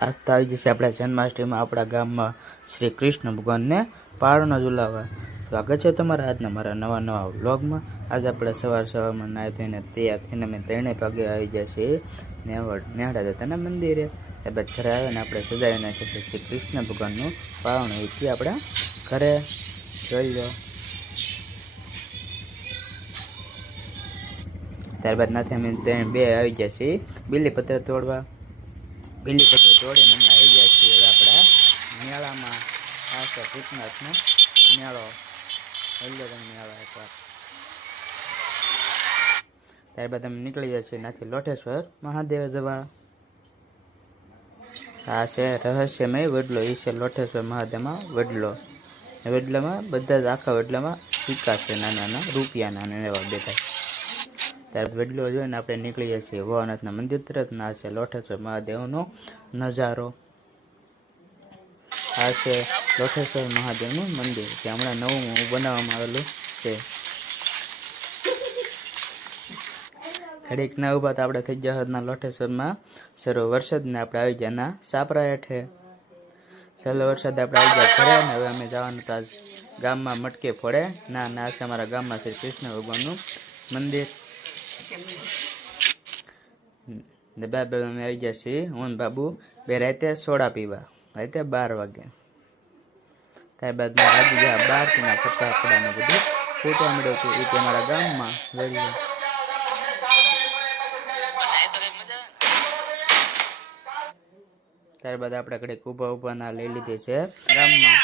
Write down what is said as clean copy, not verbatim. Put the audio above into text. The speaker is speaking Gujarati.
आज तो आई जैसे अपना जन्माष्टमी में अपना गाम में श्री कृष्ण भगवान ने पारणो झुलावा। स्वागत है तुम्हारा आज मारा नवा नवा व्लॉग में। आज अपने सवार सवार में नाय धोईने तैयार थईने मैं 3 वागे आई जैसे न्याड़ा दादाना मंदिरे। त्यारबाद घरे आवीने आपणे सजावी नाख्युं छे श्री कृष्ण भगवाननुं पारणो। एथी आपणे घरे જોઈ લો। ત્યારબાદ નાથી અમે બે આવી ગયા છીએ બીલીપત્ર તોડવા। બીલીપત્ર તોડીને અમે આવી ગયા છીએ હવે આપણા મેળામાં। આ છે ભૂતનાથનો મેળો, હલ્યોરંગ મેળો એકવાર। ત્યારબાદ અમે નીકળી ગયા છીએ નાથી લોઠેશ્વર મહાદેવ જવા। આ છે રહસ્યમય વડલો, એ છે લોઠેશ્વર મહાદેવમાં વડલો। વડલામાં બધા જ આખા વડલામાં સિક્કા છે, નાના નાના રૂપિયાના અને એવા બેઠા। ત્યારે વડલો જોઈને આપણે નીકળી જઈએ છીએ ભોળાનાથના મંદિર તરફ। ના છે લોઠેશ્વર મહાદેવનો નજારો। આ છે લોઠેશ્વર મહાદેવનું મંદિર જે હમણાં નવું બનાવવામાં આવેલું છે। ઘડીક ના ઉભા તો આપણે થઈ ગયા હતા લોઠેશ્વરમાં સરો વરસાદને આપણે આવી ગયા ના સાપરા હેઠે। સહેલો વરસાદ આપણે આવી ગયા ઘરે ને હવે અમે જવાનું હતા ગામમાં મટકે ફોડે। ના ના છે અમારા ગામમાં શ્રી કૃષ્ણ ભગવાનનું મંદિર। ને બાબા અમે આવી ગયા છીએ હું બાબુ બે રાતે સોડા પીવા, રાતે 12 વાગે। ત્યારબાદ મેં આવી ગયા 12 ના ફટાકડાને બધું ફૂટવા મળ્યું હતું। એ અમારા ગામમાં વેલ્યું। ત્યારબાદ આપણે ઘડીક ઊભા ના લઈ લીધી છે ગામમાં।